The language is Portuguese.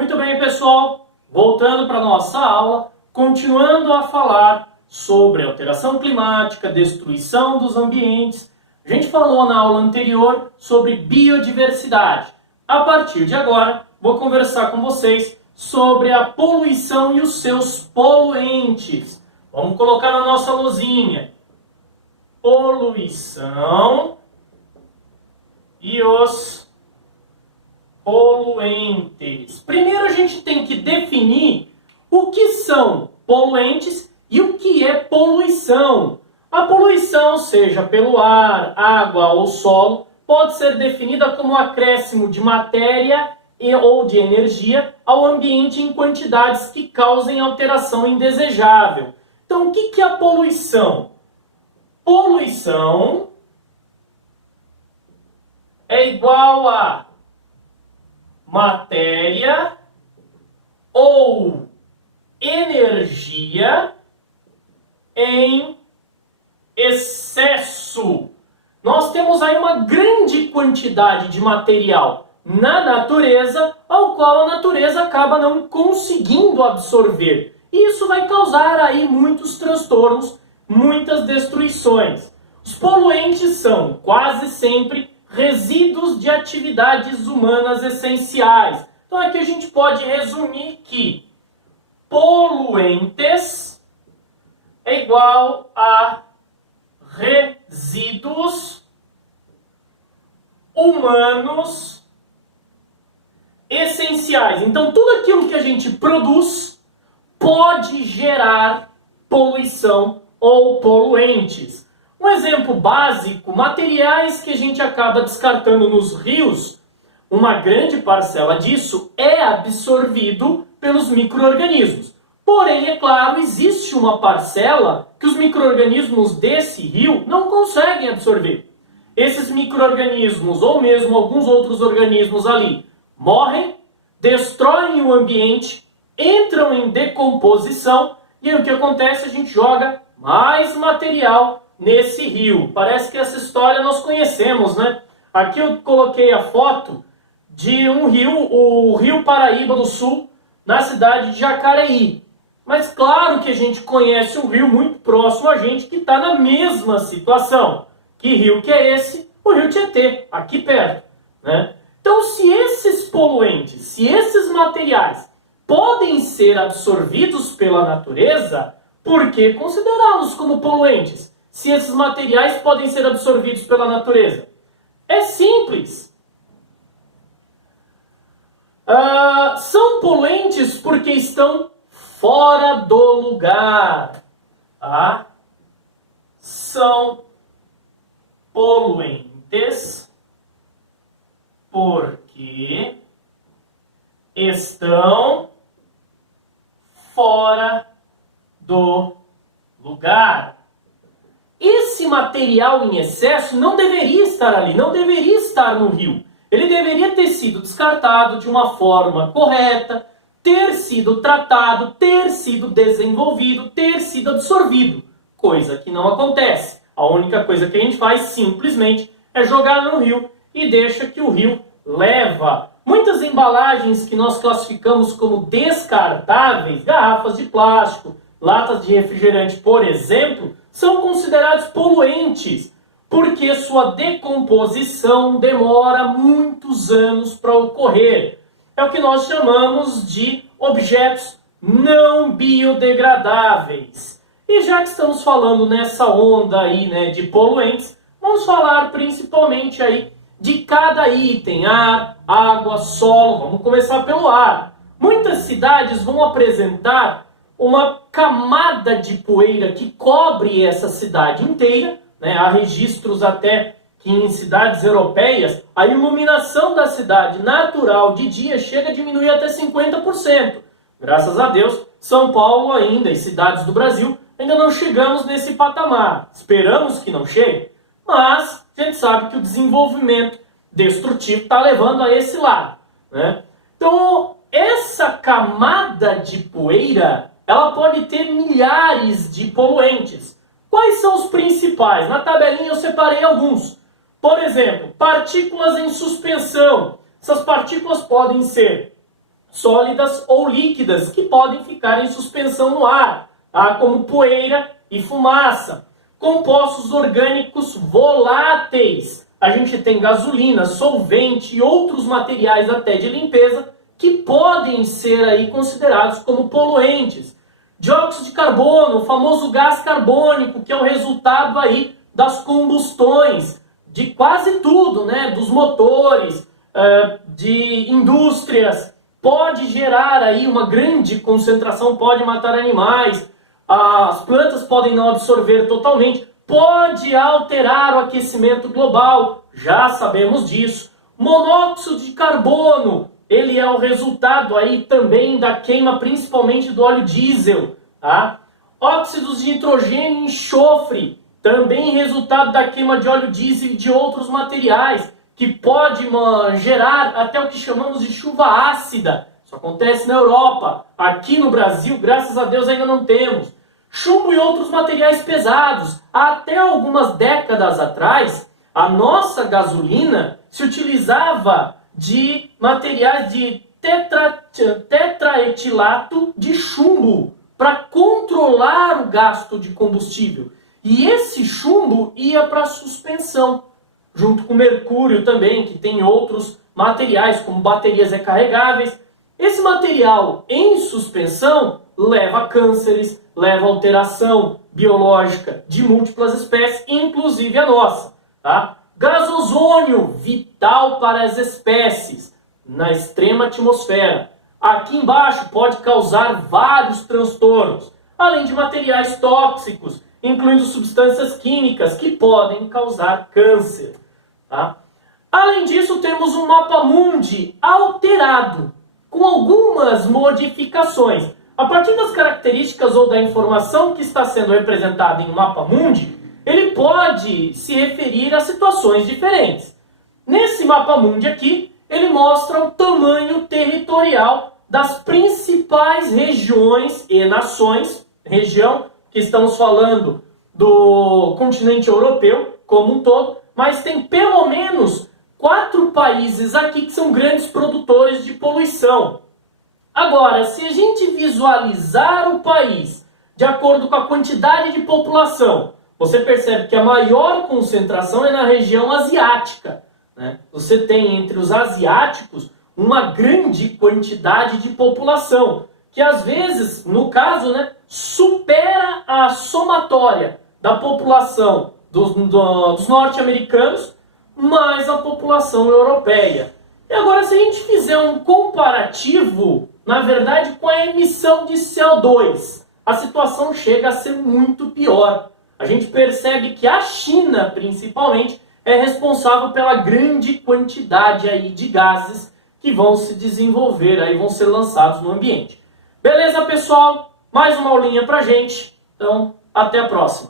Muito bem, pessoal, voltando para a nossa aula, continuando a falar sobre alteração climática, destruição dos ambientes. A gente falou na aula anterior sobre biodiversidade. A partir de agora, vou conversar com vocês sobre a poluição e os seus poluentes. Vamos colocar na nossa luzinha. Poluição e os poluentes. Primeiro a gente tem que definir o que são poluentes e o que é poluição. A poluição, seja pelo ar, água ou solo, pode ser definida como acréscimo de matéria ou de energia ao ambiente em quantidades que causem alteração indesejável. Então, o que é a poluição? Poluição é igual a matéria ou energia em excesso. Nós temos aí uma grande quantidade de material na natureza, ao qual a natureza acaba não conseguindo absorver. E isso vai causar aí muitos transtornos, muitas destruições. Os poluentes são, quase sempre, resíduos de atividades humanas essenciais. Então aqui a gente pode resumir que poluentes é igual a resíduos humanos essenciais. Então tudo aquilo que a gente produz pode gerar poluição ou poluentes. Um exemplo básico, materiais que a gente acaba descartando nos rios, uma grande parcela disso é absorvido pelos micro-organismos. Porém, é claro, existe uma parcela que os micro-organismos desse rio não conseguem absorver. Esses micro-organismos, ou mesmo alguns outros organismos ali, morrem, destroem o ambiente, entram em decomposição, e aí o que acontece? A gente joga mais material nesse rio. Parece que essa história nós conhecemos, né? Aqui eu coloquei a foto de um rio, o Rio Paraíba do Sul, na cidade de Jacareí. Mas claro que a gente conhece um rio muito próximo a gente que está na mesma situação. Que rio que é esse? O Rio Tietê, aqui perto, né? Então, se esses poluentes, se esses materiais podem ser absorvidos pela natureza, por que considerá-los como poluentes? Se esses materiais podem ser absorvidos pela natureza? É simples. São poluentes porque estão fora do lugar. Tá? São poluentes porque estão fora do lugar. Esse material em excesso não deveria estar ali, não deveria estar no rio. Ele deveria ter sido descartado de uma forma correta, ter sido tratado, ter sido desenvolvido, ter sido absorvido. Coisa que não acontece. A única coisa que a gente faz simplesmente é jogar no rio e deixa que o rio leva. Muitas embalagens que nós classificamos como descartáveis, garrafas de plástico, latas de refrigerante, por exemplo, são considerados poluentes, porque sua decomposição demora muitos anos para ocorrer. É o que nós chamamos de objetos não biodegradáveis. E já que estamos falando nessa onda aí, né, de poluentes, vamos falar principalmente aí de cada item: ar, água, solo. Vamos começar pelo ar. Muitas cidades vão apresentar uma camada de poeira que cobre essa cidade inteira, né? Há registros até que em cidades europeias a iluminação da cidade natural de dia chega a diminuir até 50%. Graças a Deus, São Paulo ainda e cidades do Brasil ainda não chegamos nesse patamar. Esperamos que não chegue, mas a gente sabe que o desenvolvimento destrutivo está levando a esse lado, né? Então, essa camada de poeira, ela pode ter milhares de poluentes. Quais são os principais? Na tabelinha eu separei alguns. Por exemplo, partículas em suspensão. Essas partículas podem ser sólidas ou líquidas que podem ficar em suspensão no ar, tá? Como poeira e fumaça. Compostos orgânicos voláteis. A gente tem gasolina, solvente e outros materiais até de limpeza que podem ser aí considerados como poluentes. Dióxido de carbono, o famoso gás carbônico, que é o resultado aí das combustões de quase tudo, né? Dos motores, de indústrias. Pode gerar aí uma grande concentração, pode matar animais, as plantas podem não absorver totalmente, pode alterar o aquecimento global, já sabemos disso. Monóxido de carbono, ele é o resultado aí também da queima principalmente do óleo diesel, tá? Óxidos de nitrogênio e enxofre, também resultado da queima de óleo diesel e de outros materiais, que pode gerar até o que chamamos de chuva ácida. Isso acontece na Europa. Aqui no Brasil, graças a Deus, ainda não temos. Chumbo e outros materiais pesados. Até algumas décadas atrás, a nossa gasolina se utilizava de materiais de tetraetilato de chumbo para controlar o gasto de combustível. E esse chumbo ia para a suspensão, junto com mercúrio também, que tem outros materiais, como baterias recarregáveis. Esse material em suspensão leva a cânceres, leva a alteração biológica de múltiplas espécies, inclusive a nossa. Tá? Gás ozônio, vital para as espécies, na extrema atmosfera. Aqui embaixo pode causar vários transtornos, além de materiais tóxicos, incluindo substâncias químicas que podem causar câncer. Tá? Além disso, temos um mapa mundi alterado, com algumas modificações. A partir das características ou da informação que está sendo representada em um mapa mundi, ele pode se referir a situações diferentes. Nesse mapa mundi aqui, ele mostra o tamanho territorial das principais regiões e nações, região que estamos falando do continente europeu como um todo, mas tem pelo menos 4 países aqui que são grandes produtores de poluição. Agora, se a gente visualizar o país de acordo com a quantidade de população, você percebe que a maior concentração é na região asiática, né? Você tem entre os asiáticos uma grande quantidade de população, que às vezes, no caso, né, supera a somatória da população dos norte-americanos mais a população europeia. E agora, se a gente fizer um comparativo, na verdade, com a emissão de CO2, a situação chega a ser muito pior. A gente percebe que a China, principalmente, é responsável pela grande quantidade aí de gases que vão se desenvolver, aí vão ser lançados no ambiente. Beleza, pessoal? Mais uma aulinha pra gente. Então, até a próxima.